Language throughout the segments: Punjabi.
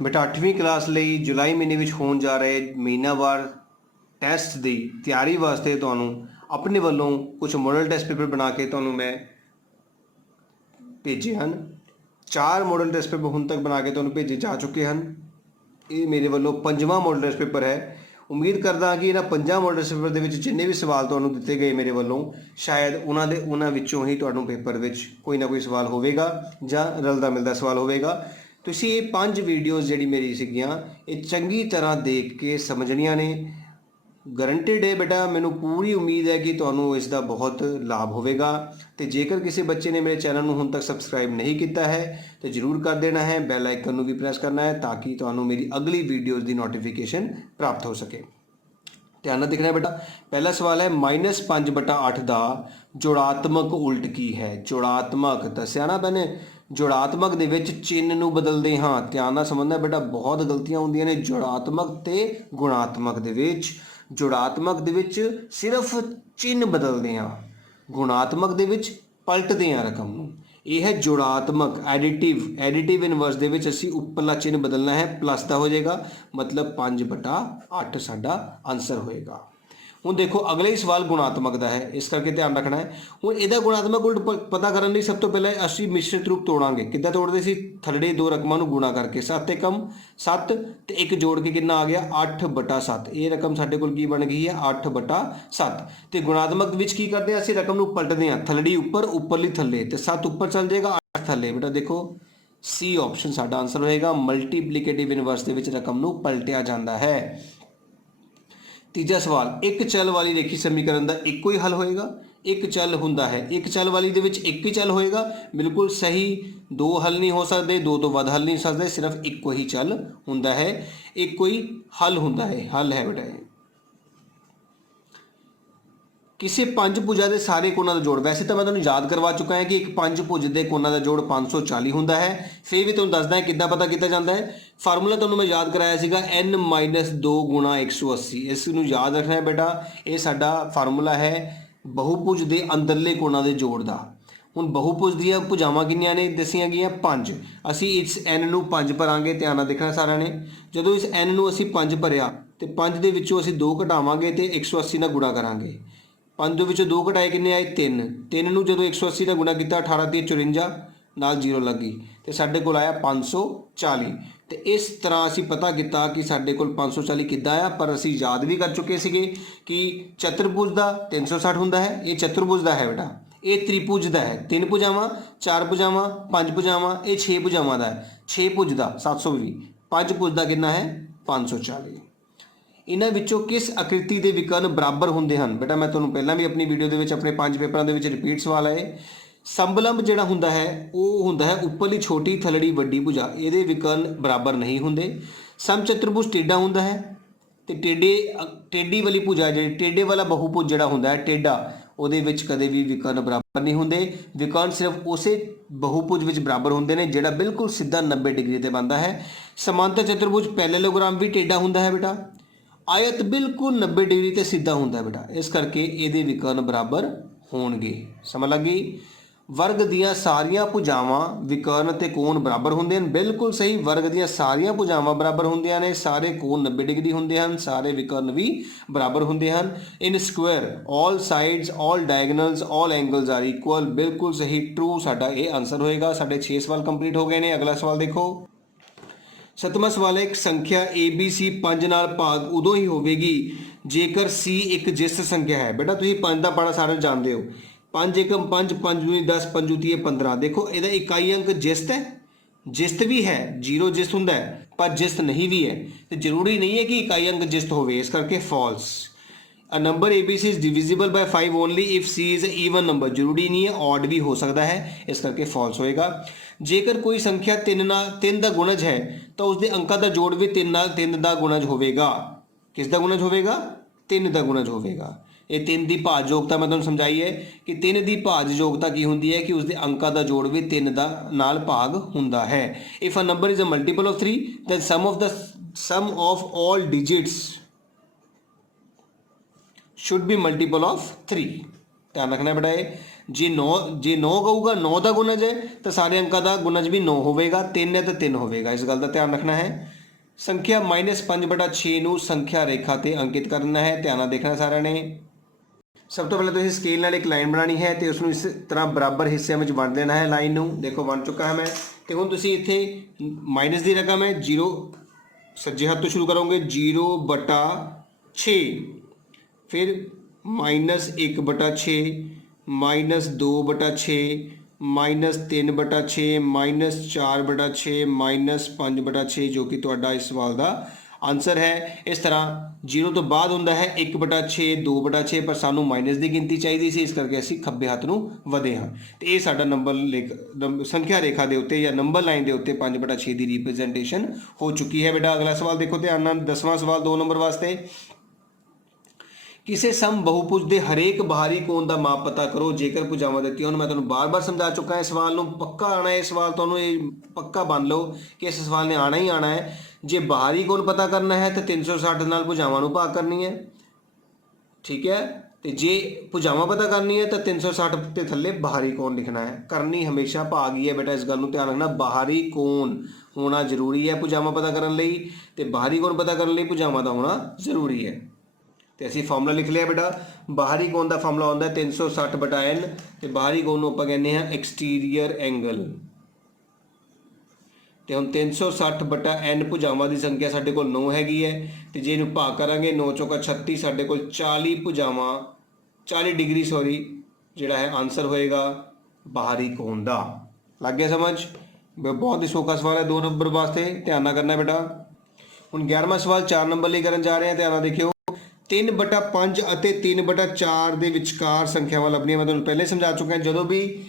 बेटा 8वीं क्लास ਲਈ ਜੁਲਾਈ ਮਹੀਨੇ ਵਿੱਚ ਹੋਣ ਜਾ ਰਹੇ ਮਹੀਨਾਵਾਰ ਟੈਸਟ ਦੀ ਤਿਆਰੀ ਵਾਸਤੇ ਤੁਹਾਨੂੰ ਆਪਣੇ ਵੱਲੋਂ ਕੁਝ ਮਾਡਲ ਟੈਸਟ ਪੇਪਰ ਬਣਾ ਕੇ ਤੁਹਾਨੂੰ ਮੈਂ ਭੇਜੇ ਹਨ। 4 ਮਾਡਲ ਟੈਸਟ ਪੇਪਰ ਹੁਣ ਤੱਕ ਬਣਾ ਕੇ ਤੁਹਾਨੂੰ ਭੇਜੇ ਜਾ ਚੁੱਕੇ ਹਨ। ਇਹ ਮੇਰੇ ਵੱਲੋਂ 5ਵਾਂ ਮਾਡਲ ਟੈਸਟ ਪੇਪਰ ਹੈ। ਉਮੀਦ ਕਰਦਾ ਹਾਂ ਕਿ ਇਹਨਾਂ 5 ਮਾਡਲ ਟੈਸਟ ਪੇਪਰ ਦੇ ਵਿੱਚ ਜਿੰਨੇ ਵੀ ਸਵਾਲ ਤੁਹਾਨੂੰ ਦਿੱਤੇ ਗਏ ਮੇਰੇ ਵੱਲੋਂ ਸ਼ਾਇਦ ਉਹਨਾਂ ਵਿੱਚੋਂ ਹੀ ਤੁਹਾਨੂੰ ਪੇਪਰ ਵਿੱਚ ਕੋਈ ਨਾ ਕੋਈ ਸਵਾਲ ਹੋਵੇਗਾ ਜਾਂ ਰਲਦਾ ਮਿਲਦਾ ਸਵਾਲ ਹੋਵੇਗਾ। ਤੁਸੀਂ ਇਹ 5 ਵੀਡੀਓਜ਼ ਜਿਹੜੀ ਮੇਰੀ ਸੀਗੀਆਂ ਇਹ ਚੰਗੀ ਤਰ੍ਹਾਂ ਦੇਖ ਕੇ ਸਮਝਣੀਆਂ ਨੇ। ਗਰੰਟਿਡ ਹੈ ਬੇਟਾ, ਮੈਨੂੰ ਪੂਰੀ ਉਮੀਦ ਹੈ ਕਿ ਤੁਹਾਨੂੰ ਇਸ ਦਾ ਬਹੁਤ ਲਾਭ ਹੋਵੇਗਾ। ਤੇ ਜੇਕਰ ਕਿਸੇ ਬੱਚੇ ਨੇ ਮੇਰੇ ਚੈਨਲ ਨੂੰ ਹੁਣ ਤੱਕ ਸਬਸਕ੍ਰਾਈਬ ਨਹੀਂ ਕੀਤਾ ਹੈ ਤਾਂ ਜ਼ਰੂਰ ਕਰ ਦੇਣਾ ਹੈ। ਬੈਲ ਆਈਕਨ ਨੂੰ ਵੀ ਪ੍ਰੈਸ ਕਰਨਾ ਹੈ ਤਾਂ ਕਿ ਤੁਹਾਨੂੰ ਮੇਰੀ ਅਗਲੀ ਵੀਡੀਓਜ਼ ਦੀ ਨੋਟੀਫਿਕੇਸ਼ਨ ਪ੍ਰਾਪਤ ਹੋ ਸਕੇ। ਧਿਆਨ ਨਾਲ ਦੇਖਣਾ ਬੇਟਾ। ਪਹਿਲਾ ਸਵਾਲ ਹੈ -5/8 ਦਾ ਜੋੜਾਤਮਕ ਉਲਟ ਕੀ ਹੈ। ਜੋੜਾਤਮਕ ਦੱਸਿਆ ਨਾ ਮੈਨੇ, ਜੋੜਾਤਮਕ ਦੇ ਵਿੱਚ ਚਿੰਨ੍ਹ ਨੂੰ ਬਦਲਦੇ ਹਾਂ। ਧਿਆਨ ਨਾਲ ਸਮਝਣਾ ਬੇਟਾ, ਬਹੁਤ ਗਲਤੀਆਂ ਹੁੰਦੀਆਂ ਨੇ ਜੋੜਾਤਮਕ ਤੇ ਗੁਣਾਤਮਕ ਦੇ ਵਿੱਚ। ਜੋੜਾਤਮਕ ਦੇ ਵਿੱਚ ਸਿਰਫ ਚਿੰਨ੍ਹ ਬਦਲਦੇ ਹਾਂ, ਗੁਣਾਤਮਕ ਦੇ ਵਿੱਚ ਪਲਟਦੇ ਹਾਂ ਰਕਮ ਨੂੰ। ਇਹ ਹੈ ਜੋੜਾਤਮਕ। ਐਡੀਟਿਵ ਇਨਵਰਸ ਦੇ ਵਿੱਚ ਅਸੀਂ ਉੱਪਰਲਾ ਚਿੰਨ੍ਹ ਬਦਲਣਾ ਹੈ, ਪਲੱਸ ਦਾ ਹੋ ਜਾਏਗਾ, ਮਤਲਬ 5/8 ਸਾਡਾ ਆਨਸਰ ਹੋਏਗਾ। ਹੁਣ ਦੇਖੋ ਅਗਲਾ ਹੀ ਸਵਾਲ ਗੁਣਾਤਮਕ ਦਾ ਹੈ, ਇਸ ਕਰਕੇ ਧਿਆਨ ਰੱਖਣਾ ਹੈ। ਹੁਣ ਇਹਦਾ ਗੁਣਾਤਮਕ ਉਲਟ ਪਤਾ ਕਰਨ ਲਈ ਸਭ ਤੋਂ ਪਹਿਲਾਂ ਅਸੀਂ ਮਿਸ਼ਰਿਤ ਰੂਪ ਤੋੜਾਂਗੇ। ਕਿੱਦਾਂ ਤੋੜਦੇ ਸੀ? ਥੱਲੜੇ 2 ਰਕਮਾਂ ਨੂੰ ਗੁਣਾ ਕਰਕੇ 7 ਏਕਮ 7 ਤੇ 1 ਜੋੜ ਕੇ ਕਿੰਨਾ ਆ ਗਿਆ 8/7। ਇਹ ਰਕਮ ਸਾਡੇ ਕੋਲ ਕੀ ਬਣ ਗਈ ਹੈ 8/7। ਤੇ ਗੁਣਾਤਮਕ ਵਿੱਚ ਕੀ ਕਰਦੇ ਹਾਂ ਅਸੀਂ? ਰਕਮ ਨੂੰ ਪਲਟਦੇ ਹਾਂ, ਥੱਲੜੀ ਉੱਪਰ ਉੱਪਰਲੀ ਥੱਲੇ, ਤੇ 7 ਉੱਪਰ ਚੱਲ ਜਾਏਗਾ 8 ਥੱਲੇ। ਬੇਟਾ ਦੇਖੋ ਸੀ ਆਪਸ਼ਨ ਸਾਡਾ ਆਨਸਰ ਹੋਏਗਾ। ਮਲਟੀਪਲੀਕੇਟਿਵ ਇਨਵਰਸ ਦੇ ਵਿੱਚ ਰਕਮ ਨੂੰ ਪਲਟਿਆ ਜਾਂਦਾ ਹੈ। ਤੀਜਾ ਸਵਾਲ, ਇੱਕ ਚੱਲ ਵਾਲੀ ਰੇਖੀ ਸਮੀਕਰਨ ਦਾ ਇੱਕੋ ਹੀ ਹੱਲ ਹੋਏਗਾ। ਇੱਕ ਚੱਲ ਹੁੰਦਾ ਹੈ, ਇੱਕ ਚੱਲ ਵਾਲੀ ਦੇ ਵਿੱਚ ਇੱਕ ਹੀ ਚੱਲ ਹੋਏਗਾ। ਬਿਲਕੁਲ ਸਹੀ, 2 ਹੱਲ ਨਹੀਂ ਹੋ ਸਕਦੇ, 2 ਤੋਂ ਵੱਧ ਹੱਲ ਨਹੀਂ ਸਕਦੇ, ਸਿਰਫ ਇੱਕੋ ਹੀ ਚੱਲ ਹੁੰਦਾ ਹੈ, ਇੱਕੋ ਹੀ ਹੱਲ ਹੁੰਦਾ ਹੈ। ਹੱਲ ਹੈ ਬੇਟਾ ਇਹ। ਕਿਸੇ ਪੰਜਭੁਜਾ ਦੇ ਸਾਰੇ ਕੋਣਾਂ ਦਾ ਜੋੜ, ਵੈਸੇ ਤਾਂ ਮੈਂ ਤੁਹਾਨੂੰ ਯਾਦ ਕਰਵਾ ਚੁੱਕਾ ਹਾਂ ਕਿ ਇੱਕ ਪੰਜਭੁਜ ਦੇ ਕੋਣਾਂ ਦਾ ਜੋੜ 540 ਹੁੰਦਾ ਹੈ। ਫਿਰ ਵੀ ਤੁਹਾਨੂੰ ਦੱਸਦਾ ਹੈ ਕਿੱਦਾਂ ਪਤਾ ਕੀਤਾ ਜਾਂਦਾ ਹੈ। ਫਾਰਮੂਲਾ ਤੁਹਾਨੂੰ ਮੈਂ ਯਾਦ ਕਰਾਇਆ ਸੀਗਾ n - 2 × 180। ਇਸ ਨੂੰ ਯਾਦ ਰੱਖਣਾ ਹੈ ਬੇਟਾ। ਇਹ ਸਾਡਾ ਫਾਰਮੂਲਾ ਹੈ ਬਹੁਭੁਜ ਦੇ ਅੰਦਰਲੇ ਕੋਣਾਂ ਦੇ ਜੋੜ ਦਾ। ਹੁਣ ਬਹੁਭੁਜ ਦੀਆਂ ਭੁਜਾਵਾਂ ਕਿੰਨੀਆਂ ਨੇ ਦੱਸੀਆਂ ਗਈਆਂ? 5। ਅਸੀਂ ਇਸ n ਨੂੰ 5 ਭਰਾਂਗੇ। ਧਿਆਨ ਨਾਲ ਦੇਖਣਾ ਸਾਰਿਆਂ ਨੇ। ਜਦੋਂ ਇਸ n ਨੂੰ ਅਸੀਂ 5 ਭਰਿਆ ਤੇ 5 ਦੇ ਵਿੱਚੋਂ ਅਸੀਂ 2 ਘਟਾਵਾਂਗੇ ਤੇ 180 ਨਾਲ ਗੁਣਾ ਕਰਾਂਗੇ। 5 ਦੇ ਵਿੱਚੋਂ 2 ਘਟਾਏ ਕਿੰਨੇ ਆਏ? 3। 3 ਨੂੰ ਜਦੋਂ 180 ਦਾ ਗੁਣਾ ਕੀਤਾ 18 × 3 = 54 ਨਾਲ 0 ਲੱਗ ਗਈ ਤੇ ਸਾਡੇ ਕੋਲ ਆਇਆ 540। ਤੇ ਇਸ ਤਰ੍ਹਾਂ ਅਸੀਂ ਪਤਾ ਕੀਤਾ ਕਿ ਸਾਡੇ ਕੋਲ 540 ਕਿੱਦਾਂ ਆਇਆ। ਪਰ ਅਸੀਂ ਯਾਦ ਵੀ ਕਰ ਚੁੱਕੇ ਸੀਗੇ ਕਿ ਚਤੁਰਭੁਜ ਦਾ 360 ਹੁੰਦਾ ਹੈ। ਇਹ ਚਤੁਰਭੁਜ ਦਾ ਹੈ ਬੇਟਾ। ਇਹ ਤ੍ਰਿਭੁਜ ਦਾ ਹੈ। 3 ਭੁਜਾਵਾਂ, 4 ਭੁਜਾਵਾਂ, 5 ਭੁਜਾਵਾਂ, ਇਹ 6 ਭੁਜਾਵਾਂ ਦਾ ਹੈ। 6 ਭੁਜ ਦਾ 720, 5 ਭੁਜ ਦਾ ਕਿੰਨਾ ਹੈ 540। ਇਹਨਾਂ ਵਿੱਚੋਂ ਕਿਸ ਆਕ੍ਰਿਤੀ ਦੇ ਵਿਕਰਨ ਬਰਾਬਰ ਹੁੰਦੇ ਹਨ? ਬੇਟਾ ਮੈਂ ਤੁਹਾਨੂੰ ਪਹਿਲਾਂ ਵੀ ਆਪਣੀ ਵੀਡੀਓ ਦੇ ਵਿੱਚ ਆਪਣੇ 5 ਪੇਪਰਾਂ ਦੇ ਵਿੱਚ ਰਿਪੀਟ ਸਵਾਲ ਆਏ। ਸਮਬਲੰਬ ਜਿਹੜਾ ਹੁੰਦਾ ਹੈ ਉਹ ਹੁੰਦਾ ਹੈ ਉੱਪਰਲੀ ਛੋਟੀ ਥੱਲੜੀ ਵੱਡੀ ਭੁਜਾ, ਇਹਦੇ ਵਿਕਰਨ ਬਰਾਬਰ ਨਹੀਂ ਹੁੰਦੇ। ਸਮਚਤੁਰਭੁਜ ਟੇਢਾ ਹੁੰਦਾ ਹੈ ਤੇ ਟੇਢੀ ਵਾਲੀ ਭੁਜਾ ਜਿਹੜੀ ਟੇਢੇ ਵਾਲਾ ਬਹੁਭੁਜ ਜਿਹੜਾ ਹੁੰਦਾ ਹੈ ਟੇਢਾ, ਉਹਦੇ ਵਿੱਚ ਕਦੇ ਵੀ ਵਿਕਰਨ ਬਰਾਬਰ ਨਹੀਂ ਹੁੰਦੇ। ਵਿਕਰਨ ਸਿਰਫ ਉਸੇ ਬਹੁਭੁਜ ਵਿੱਚ ਬਰਾਬਰ ਹੁੰਦੇ ਨੇ ਜਿਹੜਾ ਬਿਲਕੁਲ ਸਿੱਧਾ 90 ਡਿਗਰੀ ਤੇ ਬਣਦਾ ਹੈ। ਸਮਾਂਤਰ ਚਤੁਰਭੁਜ ਪੈਰਲਲੋਗ੍ਰਾਮ ਵੀ ਟੇਢਾ ਹੁੰਦਾ ਹੈ ਬੇਟਾ। ਆਇਤ ਬਿਲਕੁਲ 90 ਡਿਗਰੀ ਤੇ ਸਿੱਧਾ ਹੁੰਦਾ ਬੇਟਾ, ਇਸ ਕਰਕੇ ਇਹਦੇ ਵਿਕਰਨ ਬਰਾਬਰ ਹੋਣਗੇ। ਸਮਝ ਲੱਗੀ? ਵਰਗ ਦੀਆਂ ਸਾਰੀਆਂ ਭੁਜਾਵਾਂ ਵਿਕਰਨ ਤੇ ਕੋਣ ਬਰਾਬਰ ਹੁੰਦੇ ਹਨ। ਬਿਲਕੁਲ ਸਹੀ, ਵਰਗ ਦੀਆਂ ਸਾਰੀਆਂ ਭੁਜਾਵਾਂ ਬਰਾਬਰ ਹੁੰਦੀਆਂ ਨੇ, ਸਾਰੇ ਕੋਣ 90 ਡਿਗਰੀ ਹੁੰਦੇ ਹਨ, ਸਾਰੇ ਵਿਕਰਨ ਵੀ ਬਰਾਬਰ ਹੁੰਦੇ ਹਨ। ਇਨ square all sides all ਡਾਇਗਨਲਸ all angles are equal. ਬਿਲਕੁਲ ਸਹੀ, ਟਰੂ ਸਾਡਾ ਇਹ ਆਨਸਰ ਹੋਏਗਾ। ਸਾਡੇ 6 ਸਵਾਲ ਕੰਪਲੀਟ ਹੋ ਗਏ ਨੇ। ਅਗਲਾ ਸਵਾਲ ਦੇਖੋ। 7ਵਾਂ ਸਵਾਲ ਹੈ, ਇੱਕ ਸੰਖਿਆ ABC 5 ਨਾਲ ਭਾਗ ਉਦੋਂ ਹੀ ਹੋਵੇਗੀ ਜੇਕਰ C ਇੱਕ ਜਿਸਤ ਸੰਖਿਆ ਹੈ। ਬੇਟਾ ਤੁਸੀਂ 5 ਦਾ ਪੜ੍ਹਾ ਸਾਰੇ ਜਾਣਦੇ ਹੋ। 5 ਏਕਮ 5, 5 ਦੂਣੀ 10, 5 ਤੀਏ 15। ਦੇਖੋ ਇਹਦਾ ਇਕਾਈ ਅੰਕ ਜਿਸਤ ਹੈ, ਜਿਸਤ ਵੀ ਹੈ, 0 ਜਿਸਤ ਹੁੰਦਾ ਹੈ ਪਰ ਜਿਸਤ ਨਹੀਂ ਵੀ ਹੈ। ਤੇ ਜ਼ਰੂਰੀ ਨਹੀਂ ਹੈ ਕਿ ਇਕਾਈ ਅੰਕ ਜਿਸਤ ਹੋਵੇ, ਇਸ ਕਰਕੇ false. A number ABC is divisible by 5 only if C is an even number। ਜ਼ਰੂਰੀ ਨਹੀਂ ਹੈ, odd ਵੀ ਹੋ ਸਕਦਾ ਹੈ, ਇਸ ਕਰਕੇ ਫਾਲਸ ਹੋਏਗਾ। ਜੇਕਰ ਕੋਈ ਸੰਖਿਆ 3 ਦਾ ਗੁਣਜ ਹੈ ਤਾਂ ਉਸਦੇ ਅੰਕਾਂ ਦਾ ਜੋੜ ਵੀ 3 ਦਾ ਗੁਣਜ ਹੋਵੇਗਾ। ਕਿਸ ਦਾ ਗੁਣਜ ਹੋਵੇਗਾ? 3 ਦਾ ਗੁਣਜ ਹੋਵੇਗਾ। ਇਹ 3 ਦੀ ਭਾਜ ਯੋਗਤਾ ਮੈਂ ਤੁਹਾਨੂੰ ਸਮਝਾਈ ਹੈ ਕਿ 3 ਦੀ ਭਾਜ ਯੋਗਤਾ ਕੀ ਹੁੰਦੀ ਹੈ ਕਿ ਉਸਦੇ ਅੰਕਾਂ ਦਾ ਜੋੜ ਵੀ 3 ਦਾ ਨਾਲ ਭਾਗ ਹੁੰਦਾ ਹੈ। If a number is a multiple of 3 then sum of all digits should be multiple of 3। ਧਿਆਨ ਰੱਖਣਾ ਬੇਟਾ ਇਹ। ਜੇ 9 ਕਹੂਗਾ 9 ਦਾ ਗੁਣਜ ਹੈ ਤਾਂ ਸਾਰੇ ਅੰਕਾਂ ਦਾ ਗੁਣਜ ਵੀ 9 ਹੋਵੇਗਾ, 3 ਹੈ ਤਾਂ 3 ਹੋਵੇਗਾ। ਇਸ ਗੱਲ ਦਾ ਧਿਆਨ ਰੱਖਣਾ ਹੈ। ਸੰਖਿਆ -5/6 ਨੂੰ ਸੰਖਿਆ ਰੇਖਾ ਤੇ ਅੰਕਿਤ ਕਰਨਾ ਹੈ। ਧਿਆਨ ਨਾਲ ਦੇਖਣਾ ਸਾਰਿਆਂ ਨੇ। ਸਭ ਤੋਂ ਪਹਿਲਾਂ ਤੁਸੀਂ ਸਕੇਲ ਨਾਲ ਇੱਕ ਲਾਈਨ ਬਣਾਉਣੀ ਹੈ ਤੇ ਉਸ ਨੂੰ ਇਸ ਤਰ੍ਹਾਂ ਬਰਾਬਰ ਹਿੱਸਿਆਂ ਵਿੱਚ ਵੰਡ ਦੇਣਾ ਹੈ ਲਾਈਨ ਨੂੰ। ਦੇਖੋ ਬਣ ਚੁੱਕਾ ਹੈ ਮੈਂ। ਤੇ ਹੁਣ ਤੁਸੀਂ ਇੱਥੇ ਮਾਈਨਸ ਦੀ ਰਕਮ ਹੈ 0, ਸੱਜੇ ਹੱਥ ਤੋਂ ਸ਼ੁਰੂ ਕਰੋਗੇ 0/6, ਫਿਰ -1/6, -2/6, -3/6, -4/6, -5/6 ਜੋ कि ਤੁਹਾਡਾ ਇਸ ਸਵਾਲ ਦਾ ਆਨਸਰ ਹੈ। ਇਸ ਤਰ੍ਹਾਂ 0 ਤੋਂ ਬਾਅਦ ਹੁੰਦਾ ਹੈ 1/6, 2/6, ਪਰ ਸਾਨੂੰ ਮਾਈਨਸ ਦੀ ਗਿਣਤੀ ਚਾਹੀਦੀ ਸੀ, ਇਸ ਕਰਕੇ ਅਸੀਂ ਖੱਬੇ ਹੱਥ ਨੂੰ ਵਧੇ ਹਾਂ। ਤੇ ਇਹ ਸਾਡਾ ਸੰਖਿਆ ਰੇਖਾ ਦੇ ਉੱਤੇ ਜਾਂ ਨੰਬਰ ਲਾਈਨ ਦੇ ਉੱਤੇ 5/6 ਦੀ ਰਿਪਰੈਜ਼ੈਂਟੇਸ਼ਨ ਹੋ ਚੁੱਕੀ ਹੈ ਬੇਟਾ। ਅਗਲਾ ਸਵਾਲ ਦੇਖੋ ਧਿਆਨ ਨਾਲ, 10ਵਾਂ ਸਵਾਲ 2 ਨੰਬਰ ਵਾਸਤੇ। ਕਿਸੇ ਸਮ ਬਹੁਭੁਜ ਦੇ ਹਰੇਕ ਬਾਹਰੀ ਕੋਣ ਦਾ ਮਾਪ ਪਤਾ ਕਰੋ ਜੇਕਰ ਭੁਜਾਵਾਂ ਦਿੱਤੀਆਂ ਹੋਣ। ਮੈਂ ਤੁਹਾਨੂੰ ਬਾਰ-ਬਾਰ ਸਮਝਾ ਚੁੱਕਾ ਹਾਂ ਇਸ ਸਵਾਲ ਨੂੰ, ਪੱਕਾ ਆਣਾ ਹੈ ਇਹ ਸਵਾਲ, ਤੁਹਾਨੂੰ ਇਹ ਪੱਕਾ ਮੰਨ ਲਓ ਕਿ ਇਸ ਸਵਾਲ ਨੇ ਆਣਾ ਹੀ ਆਣਾ ਹੈ। ਜੇ ਬਾਹਰੀ ਕੋਣ ਪਤਾ ਕਰਨਾ ਹੈ ਤਾਂ 360 ਨਾਲ ਭੁਜਾਵਾਂ ਨੂੰ ਭਾਗ ਕਰਨੀ ਹੈ, ਠੀਕ ਹੈ। ਤੇ ਜੇ ਭੁਜਾਵਾਂ ਪਤਾ ਕਰਨੀ ਹੈ ਤਾਂ 360 ਤੇ ਥੱਲੇ ਬਾਹਰੀ ਕੋਣ ਲਿਖਣਾ ਹੈ। ਕਰਨੀ ਹਮੇਸ਼ਾ ਭਾਗ ਹੀ ਹੈ ਬੇਟਾ, ਇਸ ਗੱਲ ਨੂੰ ਧਿਆਨ ਰੱਖਣਾ। ਬਾਹਰੀ ਕੋਣ ਹੋਣਾ ਜ਼ਰੂਰੀ ਹੈ ਭੁਜਾਵਾਂ ਪਤਾ ਕਰਨ ਲਈ, ਤੇ ਬਾਹਰੀ ਕੋਣ ਪਤਾ ਕਰਨ ਲਈ ਭੁਜਾਵਾਂ ਦਾ ਹੋਣਾ ਜ਼ਰੂਰੀ ਹੈ। ਤੇ ਅਸੀਂ ਫਾਰਮੂਲਾ ਲਿਖ ਲਿਆ ਬੇਟਾ। ਬਾਹਰੀ ਕੋਣ ਦਾ ਫਾਰਮੂਲਾ ਹੁੰਦਾ 360/n, ਤੇ ਬਾਹਰੀ ਕੋਣ ਨੂੰ ਆਪਾਂ ਕਹਿੰਦੇ ਹਾਂ ਐਕਸਟੀਰੀਅਰ ਐਂਗਲ। ਤੇ ਹੁਣ 360/n ਭੁਜਾਵਾਂ ਦੀ ਸੰਖਿਆ ਸਾਡੇ ਕੋਲ 9 ਹੈਗੀ ਹੈ, ਤੇ ਜੇ ਇਹਨੂੰ ਭਾਗ ਕਰਾਂਗੇ 9 ਚੌਕਾ 36, ਸਾਡੇ ਕੋਲ 40 ਭੁਜਾਵਾਂ 40 ਡਿਗਰੀ ਜਿਹੜਾ ਹੈ ਆਨਸਰ ਹੋਏਗਾ ਬਾਹਰੀ ਕੋਣ ਦਾ। ਲੱਗ ਗਿਆ ਸਮਝ? ਬਹੁਤ ਹੀ ਸੌਖਾ ਸਵਾਲ ਹੈ 2 ਨੰਬਰ ਵਾਸਤੇ, ਧਿਆਨ ਨਾਲ ਕਰਨਾ ਬੇਟਾ। ਹੁਣ 11ਵਾਂ ਸਵਾਲ 4 ਨੰਬਰ ਲਈ ਕਰਨ ਜਾ ਰਹੇ ਹਾਂ, ਧਿਆਨ ਨਾਲ ਦੇਖਿਓ। 3/5 ਅਤੇ 3/4 ਦੇ ਵਿਚਕਾਰ ਸੰਖਿਆਵਾਂ ਲੱਭਣੀਆਂ। ਮੈਂ ਤੁਹਾਨੂੰ ਪਹਿਲੇ ਸਮਝਾ ਚੁੱਕਾ, ਜਦੋਂ ਵੀ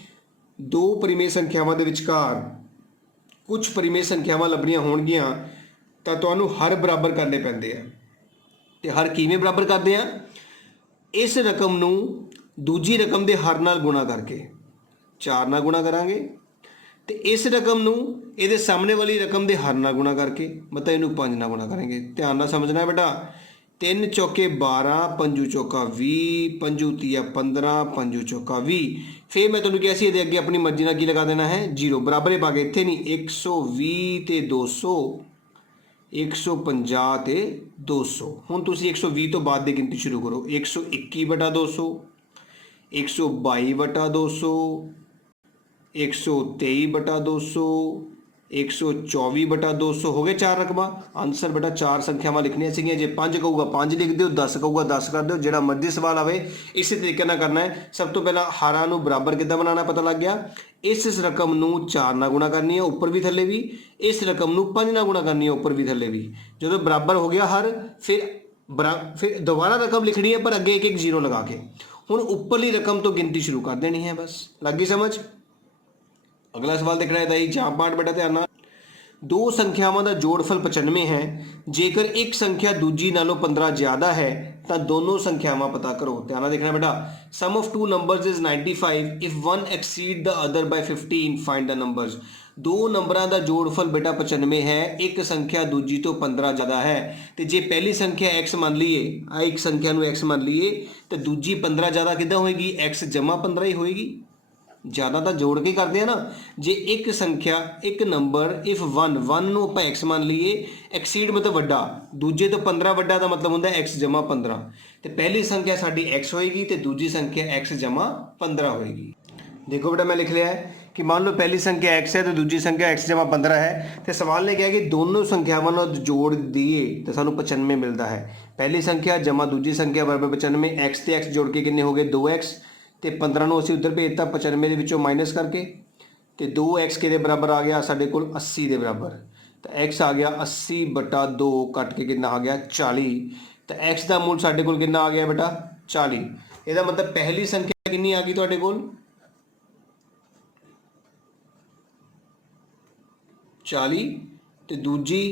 ਦੋ ਪਰਿਮੇਯ ਸੰਖਿਆਵਾਂ ਦੇ ਵਿਚਕਾਰ ਕੁਝ ਪਰਿਮੇਯ ਸੰਖਿਆਵਾਂ ਲੱਭਣੀਆਂ ਹੋਣਗੀਆਂ ਤਾਂ ਤੁਹਾਨੂੰ ਹਰ ਬਰਾਬਰ ਕਰਨੇ ਪੈਂਦੇ ਆ। ਤੇ ਹਰ ਕਿਵੇਂ ਬਰਾਬਰ ਕਰਦੇ ਆ? ਇਸ ਰਕਮ ਨੂੰ ਦੂਜੀ ਰਕਮ ਦੇ ਹਰ ਨਾਲ ਗੁਣਾ ਕਰਕੇ 4 ਨਾਲ ਗੁਣਾ ਕਰਾਂਗੇ, ਤੇ ਇਸ ਰਕਮ ਨੂੰ ਇਹਦੇ ਸਾਹਮਣੇ ਵਾਲੀ ਰਕਮ ਦੇ ਹਰ ਨਾਲ ਗੁਣਾ ਕਰਕੇ, ਮਤਲਬ ਇਹਨੂੰ 5 ਨਾਲ ਗੁਣਾ ਕਰਾਂਗੇ। ਧਿਆਨ ਨਾਲ ਸਮਝਣਾ ਹੈ ਬੇਟਾ। 3 ਚੌਕੇ 12, 5 ਚੌਕਾ 20, 5 ਤੀਆ 15, 5 ਚੌਕਾ 20। ਫਿਰ ਮੈਂ ਤੁਹਾਨੂੰ ਕਿਹਾ ਸੀ ਇਹਦੇ ਅੱਗੇ ਆਪਣੀ ਮਰਜ਼ੀ ਨਾਲ ਕੀ ਲਗਾ ਦੇਣਾ ਹੈ 0, ਬਰਾਬਰ ਪਾ ਕੇ ਇੱਥੇ ਨਹੀਂ। 120 ਤੇ 200, 150 ਤੇ 200। ਹੁਣ ਤੁਸੀਂ 120 ਤੋਂ ਬਾਅਦ ਦੀ ਗਿਣਤੀ ਸ਼ੁਰੂ ਕਰੋ। 121/200, 122/200, 123/200, 124/200 ਹੋ ਗਏ 4 ਰਕਮਾਂ। ਆਨਸਰ ਬੇਟਾ 4 ਸੰਖਿਆਵਾਂ ਲਿਖਣੀਆਂ ਸੀਗੀਆਂ। ਜੇ 5 ਕਹੂਗਾ 5 ਲਿਖ ਦਿਓ, 10 ਕਹੂਗਾ 10 ਕਰ ਦਿਓ, ਜਿਹੜਾ ਮਰਜ਼ੀ ਸਵਾਲ ਆਵੇ ਇਸੇ ਤਰੀਕੇ ਨਾਲ ਕਰਨਾ ਹੈ। ਸਭ ਤੋਂ ਪਹਿਲਾਂ ਹਾਰਾਂ ਨੂੰ ਬਰਾਬਰ ਕਿੱਦਾਂ ਬਣਾਉਣਾ ਪਤਾ ਲੱਗ ਗਿਆ। ਇਸ ਰਕਮ ਨੂੰ 4 ਨਾਲ ਗੁਣਾ ਕਰਨੀ ਹੈ ਉੱਪਰ ਵੀ ਥੱਲੇ ਵੀ, ਇਸ ਰਕਮ ਨੂੰ 5 ਨਾਲ ਗੁਣਾ ਕਰਨੀ ਹੈ ਉੱਪਰ ਵੀ ਥੱਲੇ ਵੀ। ਜਦੋਂ ਬਰਾਬਰ ਹੋ ਗਿਆ ਹਰ, ਫਿਰ ਦੁਬਾਰਾ ਰਕਮ ਲਿਖਣੀ ਹੈ ਪਰ ਅੱਗੇ ਇੱਕ 0 ਲਗਾ ਕੇ। ਹੁਣ ਉੱਪਰਲੀ ਰਕਮ ਤੋਂ ਗਿਣਤੀ ਸ਼ੁਰੂ ਕਰ ਦੇਣੀ ਹੈ, ਬਸ। ਲੱਗ ਗਈ ਸਮਝ? ਅਗਲਾ ਸਵਾਲ ਦੇਖਣਾ ਹੈ ਤਾਂ ਚਾਪ ਪਾਠ ਬੇਟਾ ਧਿਆਨ ਨਾਲ। ਦੋ ਸੰਖਿਆਵਾਂ ਦਾ ਜੋੜਫਲ 95 ਹੈ। ਜੇਕਰ ਇੱਕ ਸੰਖਿਆ ਦੂਜੀ ਨਾਲੋਂ 15 ਜ਼ਿਆਦਾ ਹੈ ਤਾਂ ਦੋਨੋਂ ਸੰਖਿਆਵਾਂ ਪਤਾ ਕਰੋ। ਧਿਆਨ ਨਾਲ ਦੇਖਣਾ ਬੇਟਾ। Sum of two numbers is 95 if one exceed the other by 15 find the numbers. ਦੋ ਨੰਬਰਾਂ ਦਾ ਜੋੜਫਲ ਬੇਟਾ 95 ਹੈ। ਇੱਕ ਸੰਖਿਆ ਦੂਜੀ ਤੋਂ 15 ਜ਼ਿਆਦਾ ਹੈ, ਤੇ ਜੇ ਪਹਿਲੀ ਸੰਖਿਆ x ਮੰਨ ਲਈਏ, ਆ ਇੱਕ ਸੰਖਿਆ ਨੂੰ x ਮੰਨ ਲਈਏ, ਤੇ ਦੂਜੀ 15 ਜ਼ਿਆਦਾ ਕਿੱਦਾਂ ਹੋਏਗੀ? x ਜਮਾ 15 ਹੀ ਹੋਏਗੀ। ਜ਼ਿਆਦਾ ਤਾਂ ਜੋੜ ਕੇ ਕਰਦੇ ਆ ਨਾ। ਜੇ ਇੱਕ ਸੰਖਿਆ, ਇੱਕ ਨੰਬਰ ਇਫ 1 ਨੂੰ ਆਪਾਂ x ਮੰਨ ਲਈਏ, ਐਕਸੀਡ ਮਤਲਬ ਵੱਡਾ, ਦੂਜੇ ਤੋਂ 15 ਵੱਡਾ ਦਾ ਮਤਲਬ ਹੁੰਦਾ x ਜਮਾ 15। ਤੇ ਪਹਿਲੀ ਸੰਖਿਆ ਸਾਡੀ x ਹੋਏਗੀ ਤੇ ਦੂਜੀ ਸੰਖਿਆ x ਜਮਾ 15 ਹੋਏਗੀ। ਦੇਖੋ ਬੇਟਾ ਮੈਂ ਲਿਖ ਲਿਆ ਹੈ ਕਿ ਮੰਨ ਲਓ ਪਹਿਲੀ ਸੰਖਿਆ x ਹੈ ਤੇ ਦੂਜੀ ਸੰਖਿਆ x ਜਮਾ 15 ਹੈ, ਤੇ ਸਵਾਲ ਨੇ ਕਿਹਾ ਕਿ ਦੋਨੋਂ ਸੰਖਿਆਵਾਂ ਨੂੰ ਜੋੜ ਦਈਏ ਤਾਂ ਸਾਨੂੰ 95 ਮਿਲਦਾ ਹੈ। ਪਹਿਲੀ ਸੰਖਿਆ ਜਮਾ ਦੂਜੀ ਸੰਖਿਆ ਬਰਾਬਰ 95, x ਤੇ x ਜੋੜ ਕੇ ਕਿੰਨੇ ਹੋ ਗਏ? 2x, ਤੇ 15 ਨੂੰ ਅਸੀਂ ਉੱਧਰ ਭੇਜਤਾ 95 ਦੇ ਵਿੱਚੋਂ ਮਾਈਨਸ ਕਰਕੇ, ਤੇ 2x ਕਿਹਦੇ ਬਰਾਬਰ ਆ ਗਿਆ? ਸਾਡੇ ਕੋਲ 80 ਦੇ ਬਰਾਬਰ। ਤਾਂ x ਆ ਗਿਆ 80/2, ਕੱਟ ਕੇ ਕਿੰਨਾ ਆ ਗਿਆ? 40। ਤਾਂ x ਦਾ ਮੁੱਲ ਸਾਡੇ ਕੋਲ ਕਿੰਨਾ ਆ ਗਿਆ ਬੇਟਾ? 40। ਇਹਦਾ ਮਤਲਬ ਪਹਿਲੀ ਸੰਖਿਆ ਕਿੰਨੀ ਆ ਗਈ ਤੁਹਾਡੇ ਕੋਲ? 40, ਤੇ ਦੂਜੀ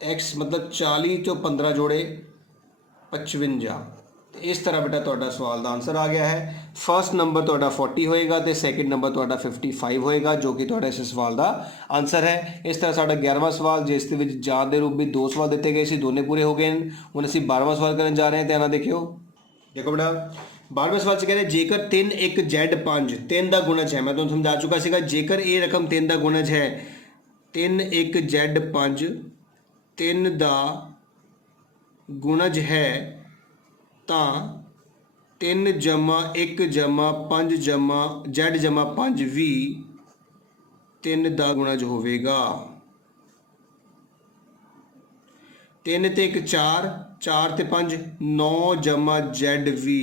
x ਮਤਲਬ 40 ਚੋਂ 15 ਜੋੜੇ 55। ਇਸ ਤਰ੍ਹਾਂ ਬੇਟਾ ਤੁਹਾਡਾ ਸਵਾਲ ਦਾ ਆਨਸਰ ਆ ਗਿਆ ਹੈ। ਫਸਟ ਨੰਬਰ ਤੁਹਾਡਾ 40 ਹੋਏਗਾ ਤੇ ਸੈਕਿੰਡ ਨੰਬਰ ਤੁਹਾਡਾ 55 ਹੋਏਗਾ, ਜੋ ਕਿ ਤੁਹਾਡਾ ਇਸ ਸਵਾਲ ਦਾ ਆਨਸਰ ਹੈ। ਇਸ ਤਰ੍ਹਾਂ ਸਾਡਾ 11ਵਾਂ ਸਵਾਲ, ਜਿਸ ਦੇ ਵਿੱਚ ਜਾਂਚ ਦੇ ਰੂਪ ਵਿੱਚ 2 ਸਵਾਲ ਦਿੱਤੇ ਗਏ ਸੀ, ਦੋਨੇ ਪੂਰੇ ਹੋ ਗਏ ਹਨ। ਹੁਣ ਅਸੀਂ 12ਵਾਂ ਸਵਾਲ ਕਰਨ ਜਾ ਰਹੇ ਹਾਂ। ਧਿਆਨ ਨਾਲ ਦੇਖਿਓ। ਦੇਖੋ ਬੇਟਾ 12वें सवाल 'ਚ ਕਹਿੰਦੇ ਜੇਕਰ 3 1 Z 5 3 ਦਾ ਗੁਣਜ ਹੈ, ਮੈਂ ਤੁਹਾਨੂੰ ਸਮਝਾ ਚੁੱਕਾ ਸੀਗਾ, ਜੇਕਰ ਇਹ ਰਕਮ 3 ਦਾ ਗੁਣਜ ਹੈ 3 1 Z 5 3 ਦਾ ਗੁਣਜ ਹੈ ਤਾਂ 3 ਜਮਾ 1 ਜਮਾ 5 ਜਮਾ Z ਜਮਾ 5 ਵੀ 3 ਦਾ ਗੁਣਜ ਹੋਵੇਗਾ। 3 ਤੇ 1 4 4 ਤੇ 5 9 ਜਮਾ Z ਵੀ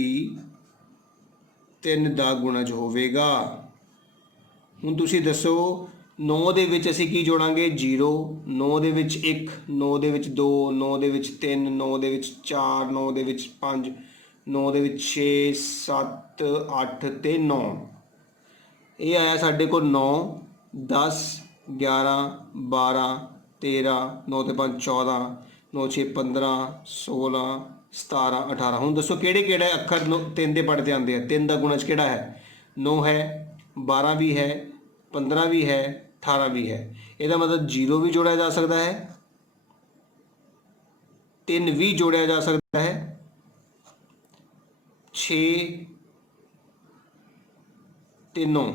3 ਦਾ ਗੁਣਜ ਹੋਵੇਗਾ। ਹੁਣ ਤੁਸੀਂ ਦੱਸੋ 9 ਦੇ ਵਿੱਚ ਅਸੀਂ ਕੀ ਜੋੜਾਂਗੇ 0, 9 ਦੇ ਵਿੱਚ 1, 9 ਦੇ ਵਿੱਚ 2, 9 ਦੇ ਵਿੱਚ 3, 9 ਦੇ ਵਿੱਚ 4, 9 ਦੇ ਵਿੱਚ 5, 9 ਦੇ ਵਿੱਚ 6 7 8 ਤੇ 9। ਇਹ ਆਇਆ ਸਾਡੇ ਕੋਲ 9 10 11 12 13 9 ਤੇ 5 14 9 6 15 16 17 18। ਹੁਣ ਦੱਸੋ ਕਿਹੜੇ ਕਿਹੜੇ ਅੱਖਰ 3 ਦੇ ਪੜ੍ਹ 'ਤੇ ਆਉਂਦੇ ਆ। 3 ਦਾ ਗੁਣਜ ਕਿਹੜਾ ਹੈ 9 ਹੈ, 12 ਵੀ ਹੈ, 15 ਵੀ ਹੈ, 18 ਵੀ ਹੈ। ਇਹਦਾ ਮਤਲਬ 0 ਵੀ ਜੋੜਿਆ ਜਾ ਸਕਦਾ ਹੈ, 3 ਵੀ ਜੋੜਿਆ ਜਾ ਸਕਦਾ ਹੈ, 6 ਤੇ 9।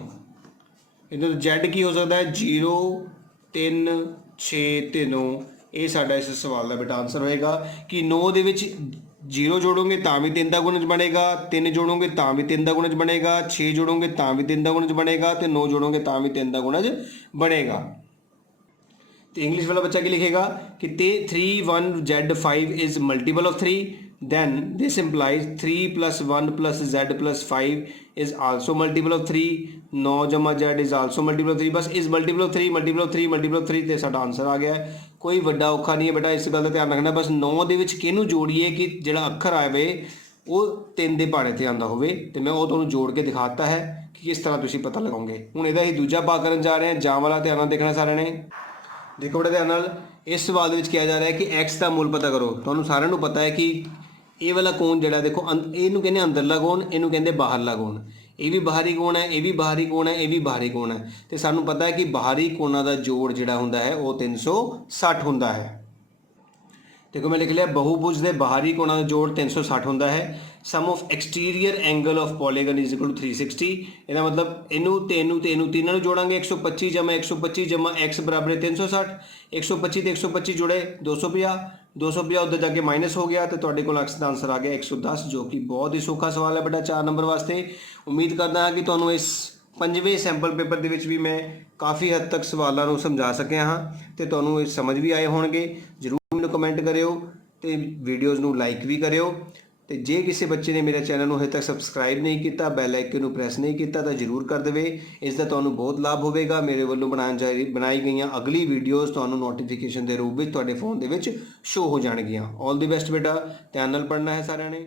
ਇਹਦਾ Z ਕੀ ਹੋ ਸਕਦਾ ਹੈ 0 3 6 ਤੇ 9। ਇਹ ਸਾਡਾ ਇਸ ਸਵਾਲ ਦਾ ਬੇਟਾ ਆਨਸਰ ਹੋਏਗਾ ਕਿ 9 ਦੇ ਵਿੱਚ 0 ਜੋੜੋਗੇ ਤਾਂ ਵੀ 3 ਦਾ ਗੁਣਜ ਬਣੇਗਾ, 3 ਜੋੜੋਗੇ ਤਾਂ ਵੀ 3 ਦਾ ਗੁਣਜ ਬਣੇਗਾ, 6 ਜੋੜੋਗੇ ਤਾਂ ਵੀ 3 ਦਾ ਗੁਣਜ ਬਣੇਗਾ ਤੇ 9 ਜੋੜੋਗੇ ਤਾਂ ਵੀ 3 ਦਾ ਗੁਣਜ ਬਣੇਗਾ। ਤੇ ਇੰਗਲਿਸ਼ ਵਾਲਾ ਬੱਚਾ ਕੀ ਲਿਖੇਗਾ ਕਿ 3 1 Z 5 is multiple of 3, then this implies 3 plus 1 plus Z plus 5 is also multiple of 3, 9 जमा Z is also multiple of 3। बस is multiple of 3 multiple of 3 multiple of 3 ਤੇ ਸਾਡਾ ਆਨਸਰ ਆ ਗਿਆ। ਕੋਈ ਵੱਡਾ ਔਖਾ ਨਹੀਂ ਹੈ ਬੇਟਾ, ਇਸ ਗੱਲ ਦਾ ਧਿਆਨ ਰੱਖਣਾ। ਬਸ 9 ਦੇ ਵਿੱਚ ਕਿਹਨੂੰ ਜੋੜੀਏ ਕਿ ਜਿਹੜਾ ਅੱਖਰ ਆਵੇ ਉਹ 3 ਦੇ ਪਹਾੜੇ 'ਤੇ ਆਉਂਦਾ ਹੋਵੇ, ਤੇ ਮੈਂ ਉਹ ਤੁਹਾਨੂੰ ਜੋੜ ਕੇ ਦਿਖਾਤਾ ਹੈ ਕਿ ਕਿਸ ਤਰ੍ਹਾਂ ਤੁਸੀਂ ਪਤਾ ਲਗਾਓਗੇ। ਹੁਣ ਇਹਦਾ ਹੀ ਦੂਜਾ ਭਾਗ ਕਰਨ ਜਾ ਰਹੇ ਹਾਂ। ਜਾਂ ਵਾਲਾ ਧਿਆਨ ਨਾਲ ਦੇਖਣਾ ਸਾਰਿਆਂ ਨੇ। ਦੇਖੋ ਬੜੇ ਧਿਆਨ ਨਾਲ, ਇਸ ਸਵਾਲ ਦੇ ਵਿੱਚ ਕਿਹਾ ਜਾ ਰਿਹਾ ਹੈ ਕਿ x ਦਾ ਮੁੱਲ ਪਤਾ ਕਰੋ। ਤੁਹਾਨੂੰ ਸਾਰਿਆਂ ਨੂੰ ਪਤਾ ਹੈ ਕਿ ਇਹ ਵਾਲਾ ਕੋਣ ਜਿਹੜਾ ਦੇਖੋ ਇਹਨੂੰ ਕਹਿੰਦੇ ਅੰਦਰਲਾ ਕੋਣ, ਇਹਨੂੰ ਕਹਿੰਦੇ ਬਾਹਰਲਾ ਕੋਣ। ਇਹ ਵੀ ਬਾਹਰੀ ਕੋਣ ਹੈ, ਇਹ ਵੀ ਬਾਹਰੀ ਕੋਣ ਹੈ, ਇਹ ਵੀ ਬਾਹਰੀ ਕੋਣ ਹੈ। ਤੇ ਸਾਨੂੰ ਪਤਾ ਹੈ ਕਿ ਬਾਹਰੀ ਕੋਣਾਂ ਦਾ ਜੋੜ ਜਿਹੜਾ ਹੁੰਦਾ ਹੈ ਉਹ 360 ਹੁੰਦਾ ਹੈ। देखो मैं लिख लिया बहुभुज ਦੇ ਬਾਹਰੀ ਕੋਣਾਂ ਦਾ ਜੋੜ 360 ਹੁੰਦਾ ਹੈ। Sum of exterior angle of polygon is equal to 360। ਇਹਦਾ ਮਤਲਬ ਇਹਨੂੰ ਤੇ ਇਹਨੂੰ ਤੇ ਇਹਨੂੰ ਤਿੰਨਾਂ ਨੂੰ ਜੋੜਾਂਗੇ 125 ਜਮਾ 125 ਜਮਾ x ਬਰਾਬਰ 360। 125 ਤੇ 125 ਜੋੜੇ 250, 250 ਉੱਧਰ ਜਾ ਕੇ ਮਾਈਨਸ ਹੋ ਗਿਆ ਤੇ ਤੁਹਾਡੇ ਕੋਲ x ਦਾ ਆਨਸਰ ਆ ਗਿਆ 110, ਜੋ ਕਿ ਬਹੁਤ ਹੀ ਸੌਖਾ ਸਵਾਲ ਹੈ ਬੇਟਾ 4 ਨੰਬਰ ਵਾਸਤੇ। ਉਮੀਦ ਕਰਦਾ ਹਾਂ ਕਿ ਤੁਹਾਨੂੰ ਇਸ 5ਵੇਂ ਸੈਂਪਲ ਪੇਪਰ ਦੇ ਵਿੱਚ ਵੀ ਮੈਂ ਕਾਫੀ ਹੱਦ ਤੱਕ ਸਵਾਲਾਂ ਨੂੰ ਸਮਝਾ ਸਕਿਆ ਹਾਂ ਤੇ ਤੁਹਾਨੂੰ ਇਹ ਸਮਝ ਵੀ ਆਏ ਹੋਣਗੇ। ਜ਼ਰੂਰ ਮੈਨੂੰ ਕਮੈਂਟ ਕਰਿਓ ਤੇ ਵੀਡੀਓਜ਼ ਨੂੰ ਲਾਈਕ ਵੀ ਕਰਿਓ। ਤੇ ਜੇ ਕਿਸੇ ਬੱਚੇ ਨੇ ਮੇਰੇ ਚੈਨਲ ਨੂੰ ਹਜੇ ਤੱਕ ਸਬਸਕ੍ਰਾਈਬ ਨਹੀਂ ਕੀਤਾ, ਬੈਲ ਆਈਕਨ ਨੂੰ ਪ੍ਰੈਸ ਨਹੀਂ ਕੀਤਾ ਤਾਂ ਜ਼ਰੂਰ ਕਰ ਦੇਵੇ। ਇਸ ਦਾ ਤੁਹਾਨੂੰ ਬਹੁਤ ਲਾਭ ਹੋਵੇਗਾ। ਮੇਰੇ ਵੱਲੋਂ ਬਣਾਈ ਗਈਆਂ ਅਗਲੀ ਵੀਡੀਓਜ਼ ਤੁਹਾਨੂੰ ਨੋਟੀਫਿਕੇਸ਼ਨ ਦੇ ਰੂਪ ਵਿੱਚ ਤੁਹਾਡੇ ਫੋਨ ਦੇ ਵਿੱਚ ਸ਼ੋ ਹੋ ਜਾਣਗੀਆਂ। ਆਲ ਦੀ ਬੈਸਟ ਬੇਟਾ, ਧਿਆਨ ਨਾਲ ਪੜ੍ਹਨਾ ਹੈ ਸਾਰਿਆਂ ਨੇ।